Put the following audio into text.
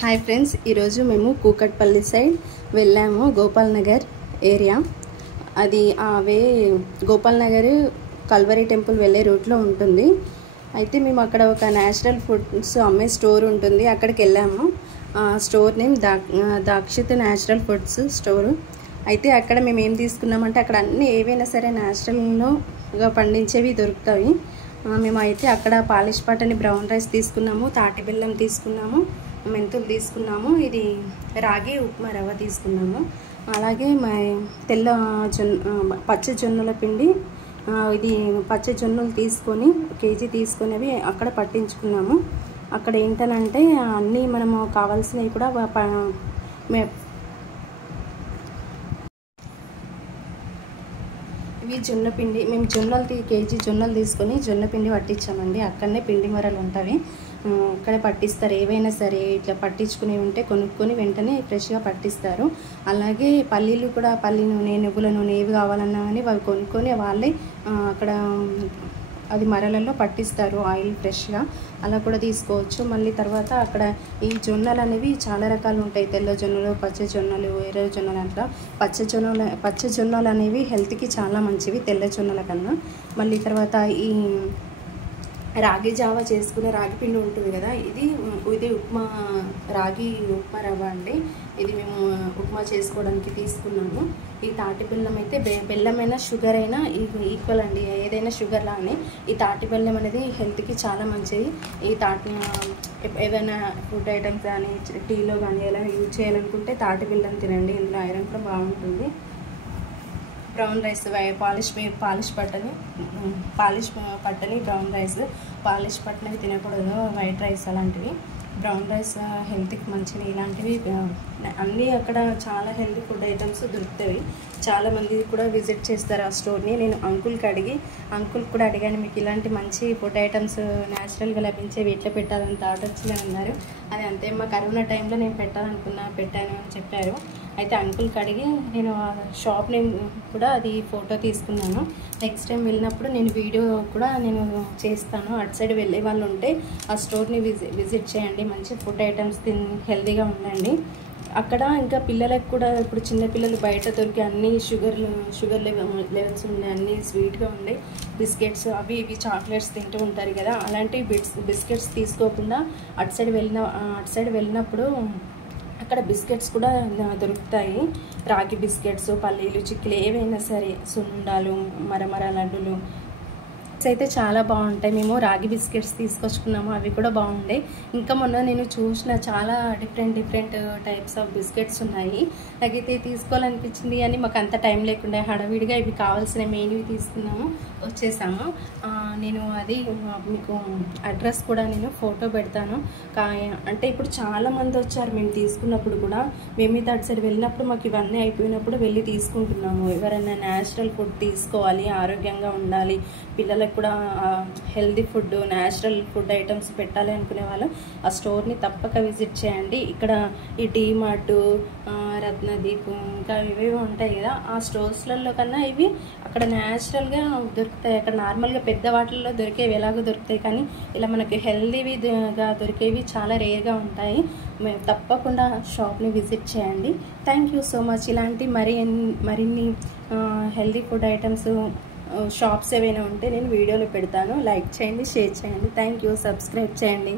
Hi friends, ఈరోజు మేము Kukatpally side వెళ్ళాము. గోపాల్ నగర్ ఏరియా అది అవే గోపాల్ నగర్ కల్వరి టెంపుల్ వెళ్ళే రూట్లో ఉంటుంది. అయితే మేము అక్కడ ఒక న్యాచురల్ ఫుడ్స్ అమ్మే స్టోర్ ఉంటుంది, అక్కడికి వెళ్ళాము. Store name Dakshit natural foods store. అయితే అక్కడ మేము ఏం తీసుకున్నామంటే అక్కడ అన్నీ ఏవైనా సరే న్యాచురల్గా పండించేవి దొరుకుతాయి. మేము అయితే అక్కడ పాలిష్ పట్టని బ్రౌన్ రైస్ తీసుకున్నాము, తాటి బెల్లం తీసుకున్నాము, మెంతులు తీసుకున్నాము, ఇది రాగి ఉప్మా రవ్వ తీసుకున్నాము. అలాగే తెల్ల పచ్చ జొన్నల పిండి, ఇది పచ్చ జొన్నలు తీసుకొని కేజీ తీసుకొని అవి అక్కడ పట్టించుకున్నాము. అక్కడ ఏంటనంటే అన్నీ మనము కావాల్సినవి కూడా ఇవి జొన్న పిండి, మేము కేజీ జొన్నలు తీసుకొని జొన్న పిండి పట్టించామండి. అక్కడనే పిండి మరలు ఉంటాయి, అక్కడే పట్టిస్తారు. ఏవైనా సరే ఇట్లా పట్టించుకుని ఉంటే కొనుక్కొని వెంటనే ఫ్రెష్గా పట్టిస్తారు. అలాగే పల్లీలు కూడా, పల్లి నూనె, నువ్వుల నూనె ఏవి కావాలన్నా అని వాళ్ళు కొనుక్కొని వాళ్ళే అక్కడ అది మరలలో పట్టిస్తారు, ఆయిల్ ఫ్రెష్గా. అలా కూడా తీసుకోవచ్చు. మళ్ళీ తర్వాత అక్కడ ఈ జొన్నలు అనేవి చాలా రకాలు ఉంటాయి. తెల్ల జొన్నలు, పచ్చ జొన్నలు, ఎర్ర జొన్నలు, అట్లా పచ్చ జొన్నలు అనేవి హెల్త్కి చాలా మంచివి తెల్ల జొన్నల కన్నా. మళ్ళీ తర్వాత ఈ రాగి జావా చేసుకునే రాగి పిండి ఉంటుంది కదా, ఇది ఉప్మా, రాగి ఉప్మా రవ్వ అండి. ఇది మేము ఉప్మా చేసుకోవడానికి తీసుకున్నాము. ఈ తాటి బెల్లం అయితే బెల్లమైనా షుగర్ అయినా ఈక్వల్ అండి, ఏదైనా షుగర్ లానే. ఈ తాటి బెల్లం అనేది హెల్త్కి చాలా మంచిది. ఈ ఏదైనా ఫుడ్ ఐటమ్స్ కానీ టీలో కానీ ఎలా యూజ్ చేయాలనుకుంటే తాటి బెల్లం తినండి, ఇందులో ఐరన్ కూడా బాగుంటుంది. బ్రౌన్ రైస్, పాలిష్ పట్టని బ్రౌన్ రైస్, పాలిష్ పట్టనివి తినకూడదు, వైట్ రైస్ అలాంటివి. బ్రౌన్ రైస్ హెల్త్కి మంచిది. ఇలాంటివి అన్నీ అక్కడ చాలా హెల్తీ ఫుడ్ ఐటమ్స్ దొరుకుతాయి. చాలామంది కూడా విజిట్ చేస్తారు ఆ స్టోర్ని. నేను అంకుల్ కూడా అడిగాను, మీకు ఇలాంటి మంచి ఫుడ్ ఐటమ్స్ న్యాచురల్గా లభించేవి ఎట్లా పెట్టాలని థాట్ వచ్చిందని అన్నారు. అది అంతే, మా కరోనా టైంలో నేను పెట్టాను అని చెప్పారు. అయితే అంకుల్కి అడిగి నేను ఆ షాప్ నేమ్ కూడా అది ఫోటో తీసుకున్నాను. నెక్స్ట్ టైం వెళ్ళినప్పుడు నేను వీడియో కూడా నేను చేస్తాను. అటు సైడ్ వెళ్ళే వాళ్ళు ఉంటే ఆ స్టోర్ని విజిట్ చేయండి. మంచి ఫుడ్ ఐటమ్స్ హెల్తీగా ఉండండి అక్కడ. ఇంకా పిల్లలకు కూడా, ఇప్పుడు చిన్నపిల్లలు బయట దొరికే అన్ని షుగర్ లెవెల్స్ ఉండే, అన్నీ స్వీట్గా ఉండే బిస్కెట్స్, అవి ఇవి చాక్లెట్స్ తింటూ ఉంటారు కదా, అలాంటి బిస్కెట్స్ తీసుకోకుండా అటు సైడ్ వెళ్ళినప్పుడు అక్కడ బిస్కెట్స్ కూడా దొరుకుతాయి. రాగి బిస్కెట్స్, పల్లీలు, చిక్కులు ఏవైనా సరే, సున్నుండాలు, మరమర లడ్డులు అయితే చాలా బాగుంటాయి. మేము రాగి బిస్కెట్స్ తీసుకొచ్చుకున్నాము, అవి కూడా బాగుంటాయి. ఇంకా మొన్న నేను చూసిన చాలా డిఫరెంట్ టైప్స్ ఆఫ్ బిస్కెట్స్ ఉన్నాయి. నాకైతే తీసుకోవాలనిపించింది కానీ మాకు అంత టైం లేకుండా హడావిడిగా ఇవి కావాల్సిన మెయిన్వి తీసుకున్నాము, వచ్చేసాము. నేను అది మీకు అడ్రస్ కూడా నేను ఫోటో పెడతాను. అంటే ఇప్పుడు చాలామంది వచ్చారు మేము తీసుకున్నప్పుడు కూడా. మేమైతే అటు సైడ్ వెళ్ళినప్పుడు మాకు ఇవన్నీ అయిపోయినప్పుడు వెళ్ళి తీసుకుంటున్నాము. ఎవరైనా న్యాచురల్ ఫుడ్ తీసుకోవాలి, ఆరోగ్యంగా ఉండాలి, పిల్లలకు కూడా healthy food, natural food items పెట్టాలి అనుకునే వాళ్ళు ఆ స్టోర్ని తప్పక విజిట్ చేయండి. ఇక్కడ ఈ డీమార్ట్, రత్నదీప్, ఇంకా ఇవేవి ఉంటాయి కదా, ఆ స్టోర్స్లలో కన్నా ఇవి అక్కడ న్యాచురల్గా దొరుకుతాయి. అక్కడ నార్మల్గా పెద్ద వాటిల్లో దొరికేవి ఎలాగో దొరుకుతాయి, కానీ ఇలా మనకి హెల్తీగా దొరికేవి చాలా రేర్గా ఉంటాయి. మేము తప్పకుండా షాప్ని విజిట్ చేయండి. Thank you so much. ఇలాంటి మరిన్ని హెల్తీ ఫుడ్ ఐటమ్స్ షాప్స్ ఏవైనా ఉంటే నేను వీడియోలో పెడతాను. లైక్ చేయండి, షేర్ చేయండి. Thank you. సబ్స్క్రైబ్ చేయండి.